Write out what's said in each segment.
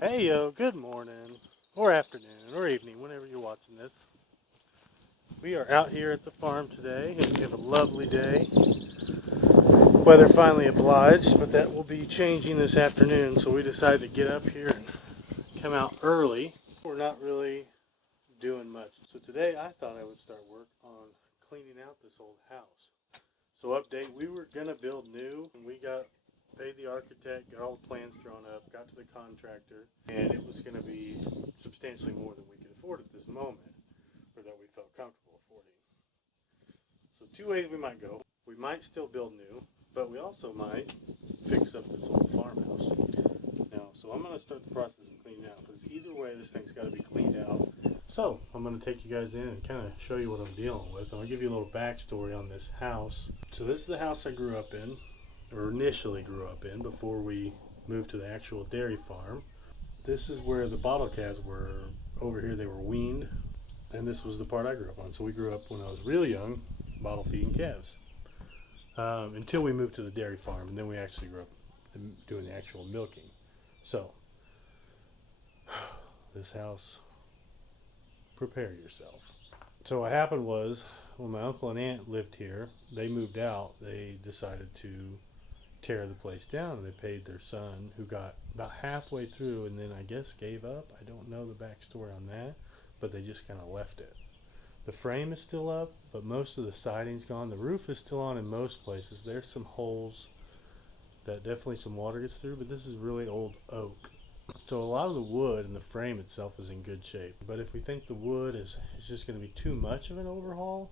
Hey yo, good morning, or afternoon, or evening, whenever you're watching this. We are out here at the farm today, and we have a lovely day. Weather finally obliged, but that will be changing this afternoon, so we decided to get up here and come out early. We're not really doing much. So today I thought I would start work on cleaning out this old house. So update, we were going to build new, and we paid the architect, got all the plans drawn up, got to the contractor, and it was going to be substantially more than we could afford at this moment, or that we felt comfortable affording. So two ways we might go. We might still build new, but we also might fix up this old farmhouse. Now, so I'm going to start the process of cleaning out, because either way this thing's got to be cleaned out. So I'm going to take you guys in and kind of show you what I'm dealing with. I'll give you a little backstory on this house. So this is the house I grew up in, or initially grew up in, before we moved to the actual dairy farm. This is where the bottle calves were. Over here they were weaned, and this was the part I grew up on. So we grew up when I was real young, bottle feeding calves, until we moved to the dairy farm, and then we actually grew up doing the actual milking. So this house, prepare yourself. So what happened was, when my uncle and aunt lived here, they moved out, they decided to tear the place down, and they paid their son, who got about halfway through and then I guess gave up. I don't know the backstory on that, but they just kind of left it. The frame is still up, but most of the siding's gone. The roof is still on in most places. There's some holes that definitely some water gets through, but this is really old oak. So a lot of the wood and the frame itself is in good shape. But if we think the wood is just going to be too much of an overhaul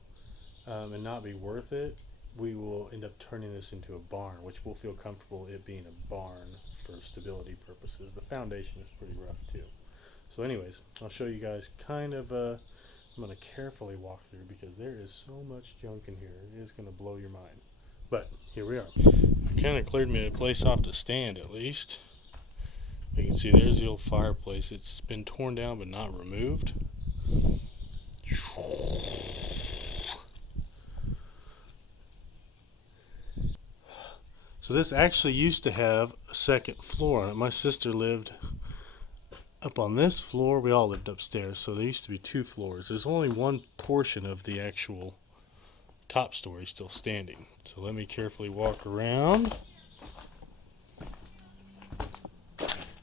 and not be worth it, we will end up turning this into a barn, which we'll feel comfortable it being a barn for stability purposes. The foundation is pretty rough too. So anyways, I'll show you guys kind of, I'm going to carefully walk through because there is so much junk in here. It is going to blow your mind. But here we are. I kind of cleared me a place off to stand at least. You can see there's the old fireplace. It's been torn down but not removed. So this actually used to have a second floor on it. My sister lived up on this floor. We all lived upstairs, so there used to be two floors. There's only one portion of the actual top story still standing. So let me carefully walk around.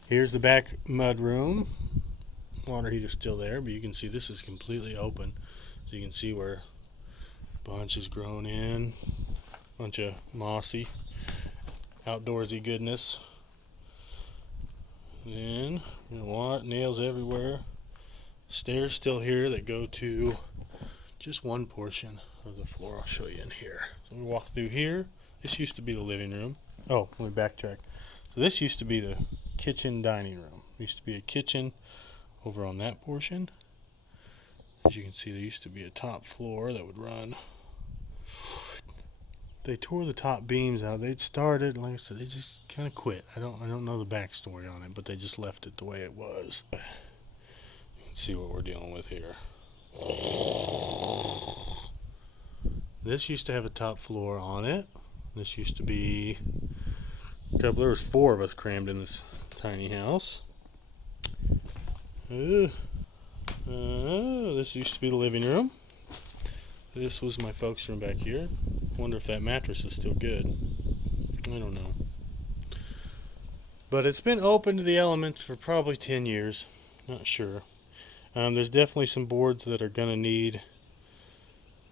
Here's the back mud room. Water heater's still there, but you can see this is completely open. So you can see where a bunch is grown in. Bunch of mossy, outdoorsy goodness. Then, nails everywhere. Stairs still here that go to just one portion of the floor. I'll show you in here. So we walk through here. This used to be the living room. Oh, let me backtrack. So this used to be the kitchen dining room. Used to be a kitchen over on that portion. As you can see, there used to be a top floor that would run. They tore the top beams out. They'd started, like I said, they just kind of quit. I don't know the backstory on it, but they just left it the way it was. You can see what we're dealing with here. This used to have a top floor on it. This used to be there was four of us crammed in this tiny house. This used to be the living room. This was my folks' room back here. Wonder if that mattress is still good. I don't know. But it's been open to the elements for probably 10 years. Not sure. There's definitely some boards that are going to need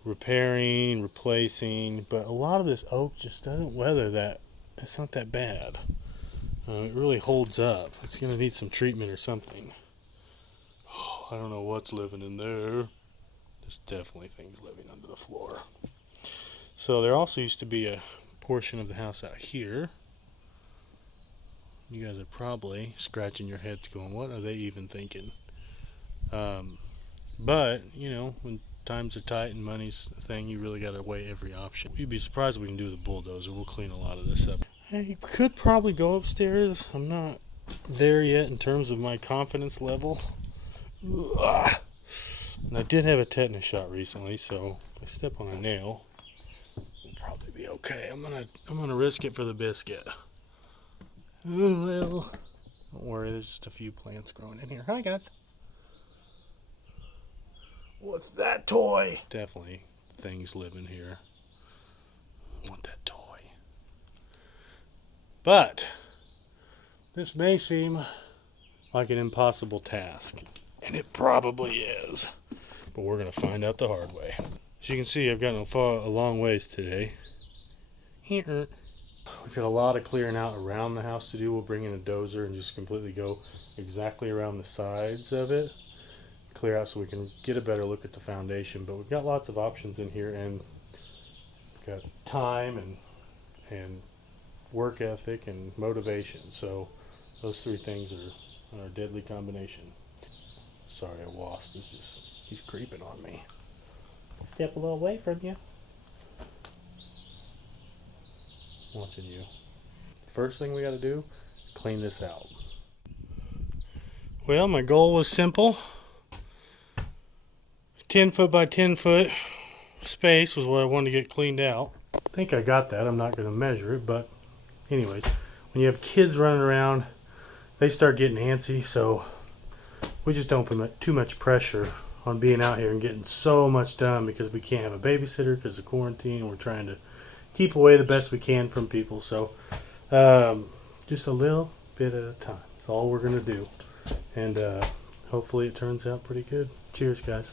repairing, replacing, but a lot of this oak just doesn't weather that. It's not that bad. It really holds up. It's going to need some treatment or something. Oh, I don't know what's living in there. There's definitely things living under the floor. So there also used to be a portion of the house out here. You guys are probably scratching your heads going, what are they even thinking? But, you know, when times are tight and money's a thing, you really got to weigh every option. You'd be surprised what we can do with a bulldozer. We'll clean a lot of this up. I could probably go upstairs. I'm not there yet in terms of my confidence level. Ugh. And I did have a tetanus shot recently, so if I step on a nail, we'll probably be okay. I'm gonna risk it for the biscuit. Oh, well, Don't worry, there's just a few plants growing in here. Hi, guys. What's that toy? Definitely things living here. I want that toy. But this may seem like an impossible task, and it probably is. But we're going to find out the hard way. As you can see, I've gotten a long ways today. Here. We've got a lot of clearing out around the house to do. We'll bring in a dozer and just completely go exactly around the sides of it. Clear out so we can get a better look at the foundation. But we've got lots of options in here, and we've got time and work ethic and motivation. So those three things are a deadly combination. Sorry, a wasp is he's creeping on me. Step a little away from you. Watching you. First thing we got to do, clean this out. Well, my goal was simple. 10 foot by 10 foot space was what I wanted to get cleaned out. I think I got that. I'm not going to measure it, but anyways, when you have kids running around, they start getting antsy, so we just don't put too much pressure on being out here and getting so much done because we can't have a babysitter because of quarantine. We're trying to keep away the best we can from people, so just a little bit at a time. That's all we're going to do, and hopefully it turns out pretty good. Cheers, guys.